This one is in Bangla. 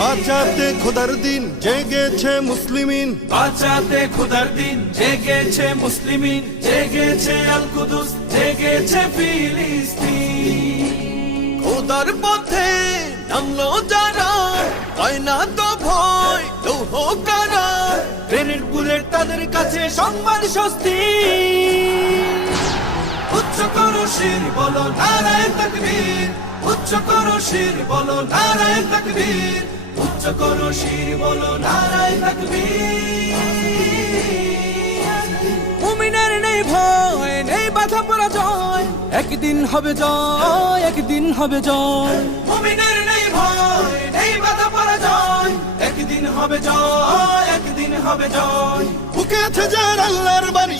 বাঁচাতে খোদার দিন জেগেছে মুসলিমিন, বাঁচাতে খোদার দিন জেগেছে মুসলিমিন, জেগেছে আল কুদুস, জেগেছে ফিলিস্তিন। খোদার পথে নামলো যারা, হয় না তো ভয় লৌহ কারা, ট্রেনের বুলেট তাদের কাছে সম্মান স্বস্তি। উচ্চ করো শির বলো নারায়ে তাকবীর, উচ্চ করো শির বলো নারায়ে তাকবীর, উচ্চ করো শির বলো নারায়ে তাকবীর। মুমিনের নেই ভয়, নেই বাধা পরাজয়, একদিন হবে জয়, একদিন হবে জয়। মুমিনের নেই ভয়, নেই বাধা পরাজয়, একদিন হবে জয়, একদিন হবে জয়। বুকে আছে যার আল্লাহর বাণী